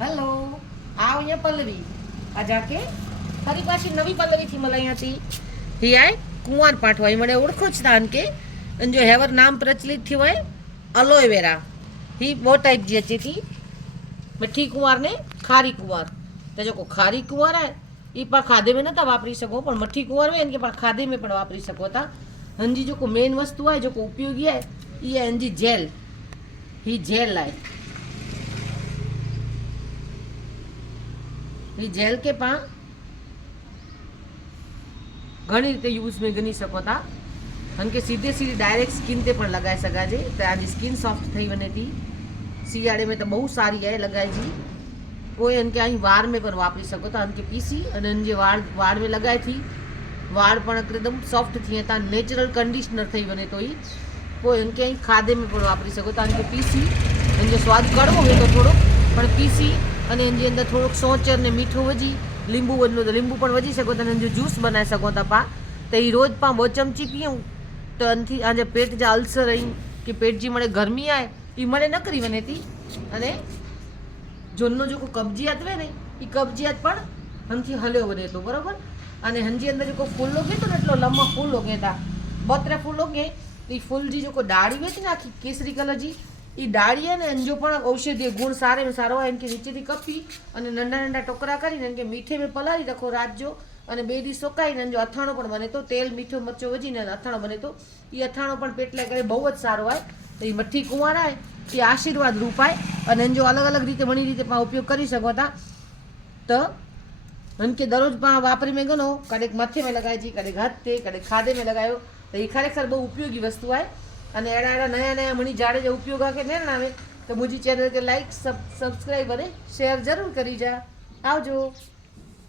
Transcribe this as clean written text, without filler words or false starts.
Hello आओ ये पल्लवी आ जाके फरी पाછી નવી પલ્લવીથી મળ્યા હતી હી આય કુંવાર પાઠવાય મને ઓળખો જ તાન કે અને જો હેવર નામ પ્રચલિત થયું હોય અલોવેરા ही वो टाइप जी अचे थी मिठी कुंवार ने खारी कुंवार तो जो खारी कुंवार है ये पा खाधे में नता वापरी सको पर मठी कुंवार में इनके पा खाधे में पण वापरी सको था हंजी जो को मेन वस्तु है जो को उपयोगी है ये हंजी जेल ही जेल है ये जेल के पा घणी रीते यूज में गणी सको था हन के सीधे सीधी डायरेक्ट स्किन ते पण लगाए सका जे तो आज स्किन सॉफ्ट थई वने थी शियाड़े में तो बहुत सारी है लगाई जी कोई इनके अहीं वार में पण वापरी सको था इनके पीसी अने इनके वाड़ में लगाई थी वाड़ पण एकदम सॉफ्ट थी था नेचुरल कंडीशनर थई वने तो ही कोई इनके अहीं खाधे में पण वापरी सको था इनके पीसी इनके स्वाद कड़वो हो तो थोड़ो पण पीसी अने इनके अंदर थोड़ो सोचर ने मीठो वजी लींबू वजनो तो लींबू पण वजी सको था जो जूस बनाए सको था पा तो ही रोज पा 2 चमची पीऊं तो अनथी आज पेट जा अल्सर रही कि पेट जी मने गर्मी आए ये मने न करी वने थी अने जोनो जो को कब्जियात वे ने ई कब्जियात पण हनथी हल्यो वने तो बराबर अने हंजी अंदर जो फूल लोगे तो एटलो लम्बा फूल लोगे था 32 फूल लोगे ई फूल जी जो को डाड़ी वे थी ना आखी केसरी कलर जी ई डाड़ी है ने अंजो पण औषधीय गुण सारे में सारो है इनके नीचे थी कपी अने नंडा नंडा टोकरा करीने इनके मीठे में पलारी रखो रात जो અને 2 દી સુકાઈને જો અથાણો પણ બને તો તેલ મીઠું મરચું વજીને અથાણો બને તો એ અથાણો પણ પેટલા કરે બહુ જ સારો હોય તો એ મઠ્ઠી કુંવાર આય એ આશીર્વાદ રૂપ આય અને જો અલગ અલગ રીતે ઘણી રીતે પણ ઉપયોગ કરી શકો था तो उनके दररोज पण वापरी में गनो कड़े मथे में लगाई जी कड़े हाथ ते कड़े खादे में लगायो तो ये खरेखर बहुत उपयोगी वस्तु है અને એડા એડા નયા નયા મણી જાડે જે ઉપયોગ આકે ને આવે તો મુજી ચેનલ के लाइक सब्सक्राइब અને શેર जरूर करी जा आवजो।